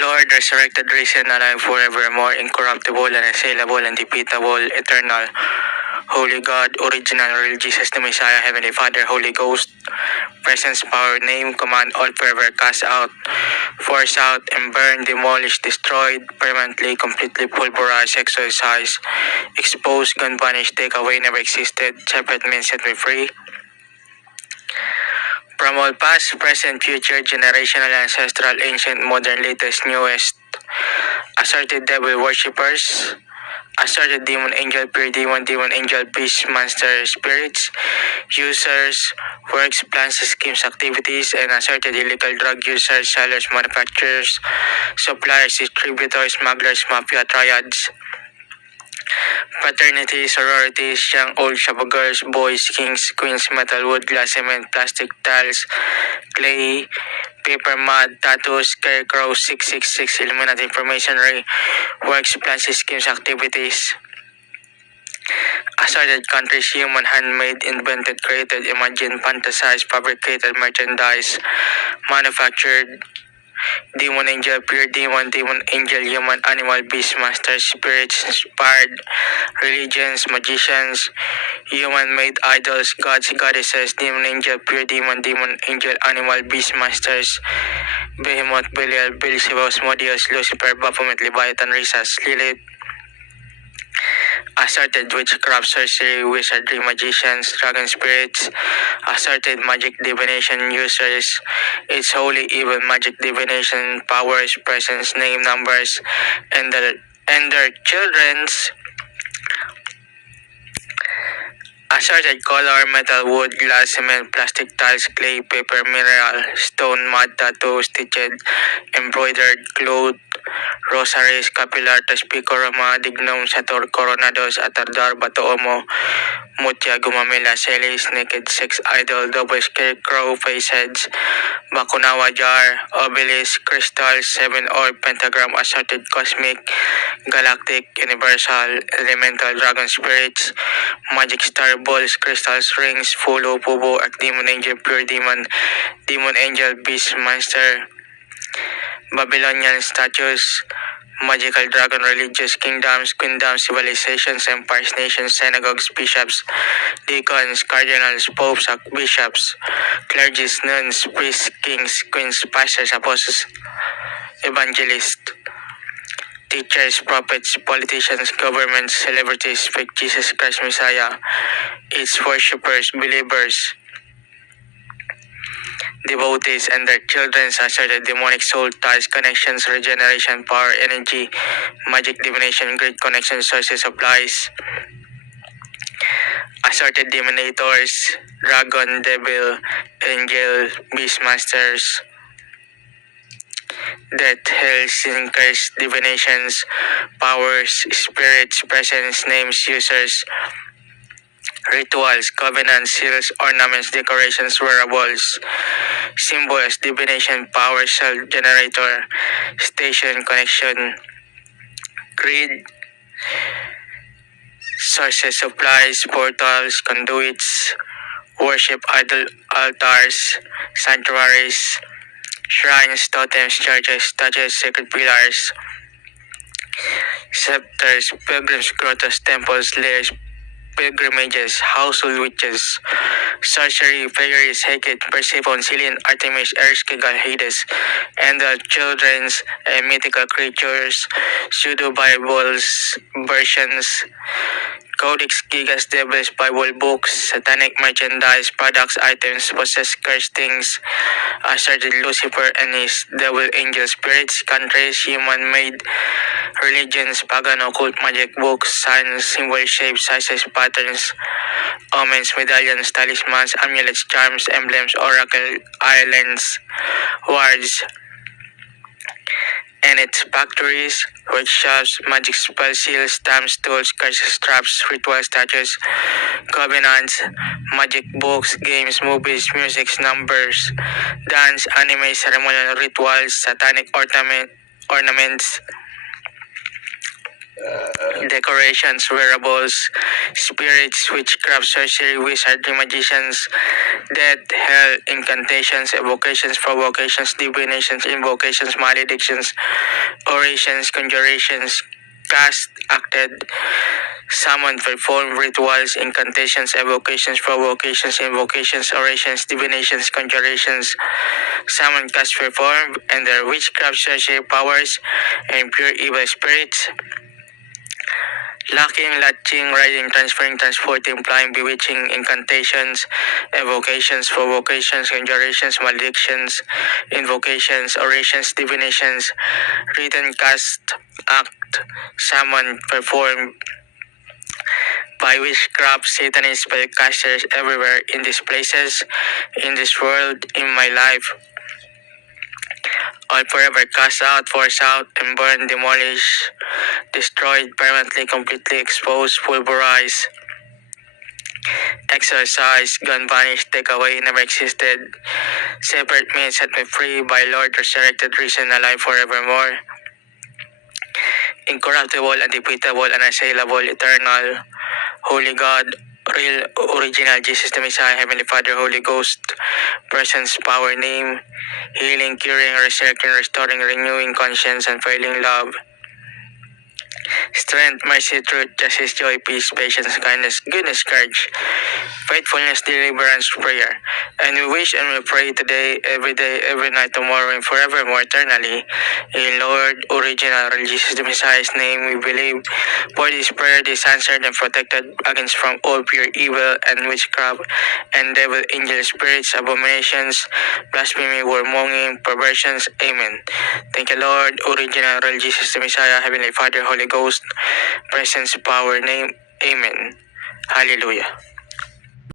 Lord, resurrected, risen, alive forevermore, incorruptible, unassailable, undefeatable, eternal. Holy God, original, real Jesus the Messiah, Heavenly Father, Holy Ghost, presence, power, name, command, all forever, cast out, force out, and burn, demolish, destroyed, permanently, completely pulverized, exorcise, expose, gone, vanished, take away, never existed, separate means set me free. From all past, present, future, generational, ancestral, ancient, modern, latest, newest, asserted devil worshippers, asserted demon angel, pure demon, demon angel, beast, monster, spirits, users, works, plans, schemes, activities, and asserted illegal drug users, sellers, manufacturers, suppliers, distributors, smugglers, mafia, triads, fraternities, sororities, young, old, shaba girls, boys, kings, queens, metal, wood, glass, cement, plastic, tiles, clay, paper, mud, tattoos, scarecrow, 666, Illuminati, Freemasonry, works, plans, schemes, activities, assorted countries, human, handmade, invented, created, imagined, fantasized, fabricated, merchandise, manufactured, demon angel, pure demon, demon angel, human, animal, beast, master, spirits, inspired, religions, magicians, human-made idols, gods, goddesses, demon angel, pure demon, demon angel, animal, beast, masters, Behemoth, Belial, Beelzebub, Asmodeus, Lucifer, Baphomet, Leviathan, Rhesus, Lilith, asserted witchcraft, sorcery, wizardry, magicians, dragon spirits, asserted magic divination users, its holy evil magic divination powers, presence, name, numbers, and their children's assorted color, metal, wood, glass, cement, plastic, tiles, clay, paper, mineral, stone, mud, tattoo, stitched, embroidered, cloth, rosaries, capilar, taspico, roma, dignum, sator, coronados, atardar, batoomo, mutya, gumamela, celis, naked, sex, idol, double scarecrow, face heads, bakunawa jar, obelisk, crystal, seven orb, pentagram, assorted cosmic, galactic, universal, elemental, dragon spirits, magic star balls, crystals, rings, fulo, pubo, archdemon, angel, pure demon, demon angel, beast, monster, Babylonian statues, magical dragon, religious kingdoms, queendoms, civilizations, empires, nations, synagogues, bishops, deacons, cardinals, popes, bishops, clergies, nuns, priests, kings, queens, pastors, apostles, evangelists, teachers, prophets, politicians, governments, celebrities, fake Jesus Christ Messiah, its worshippers, believers, devotees, and their children asserted demonic soul ties, connections, regeneration, power, energy, magic divination, great connection, sources, supplies, assorted demonators, dragon, devil, angel, beastmasters, death, hell, sin, curse, divinations, powers, spirits, presence, names, users, rituals, covenants, seals, ornaments, decorations, wearables, symbols, divination, power, cell, generator, station, connection, grid, sources, supplies, portals, conduits, worship, idol, altars, sanctuaries, shrines, totems, churches, statues, sacred pillars, scepters, pilgrims, grottos, temples, lairs, pilgrimages, household witches, sorcery, fairies, Hecate, Persephone, Selene, Artemis, Ereshkigal, Hades, and the children's mythical creatures, pseudo-Bibles, versions, Codex Gigas, Devils, Bible books, satanic merchandise, products, items, possessed cursed things, asserted Lucifer and his devil angel spirits, countries, human-made religions, pagan, occult, magic books, signs, symbol, shapes, sizes, patterns, omens, medallions, talismans, amulets, charms, emblems, oracle, islands, wards, and its factories, workshops, magic spell seals, stamps, tools, curses, traps, ritual statues, covenants, magic books, games, movies, music, numbers, dance, anime, ceremonial rituals, satanic ornaments, decorations, wearables, spirits, witchcraft, sorcery, wizardry, magicians, death, hell, incantations, evocations, provocations, divinations, invocations, maledictions, orations, conjurations, cast, acted, summoned, performed, rituals, incantations, evocations, provocations, invocations, orations, divinations, conjurations, summoned, cast, performed, and their witchcraft, sorcery powers, and pure evil spirits, locking, latching, riding, transferring, transporting, implying, bewitching, incantations, evocations, provocations, conjurations, maledictions, invocations, orations, divinations, written, cast, act, summon, perform, by witchcraft, Satanists, spellcasters everywhere in these places, in this world, in my life, all forever cast out, forced out, and burned, demolished, destroyed, permanently, completely exposed, pulverized, exorcised, gone, vanished, take away, never existed. Separate me and set me free by Lord, resurrected, risen, alive forevermore. Incorruptible, undefeatable, unassailable, eternal, Holy God, real, original, Jesus the Messiah, Heavenly Father, Holy Ghost, presence, power, name, healing, curing, resurrecting, restoring, renewing, conscience, unfailing love, strength, mercy, truth, justice, joy, peace, patience, kindness, goodness, courage, faithfulness, deliverance, prayer. And we wish and we pray today, every night, tomorrow, and forevermore, eternally. In Lord, original, Jesus the Messiah's name, we believe. For this prayer is answered and protected against from all pure evil and witchcraft and devil, angel, spirits, abominations, blasphemy, warmonging, perversions. Amen. Thank you, Lord, original, Jesus the Messiah, Heavenly Father, Holy Ghost, presence, power, name. Amen. Hallelujah.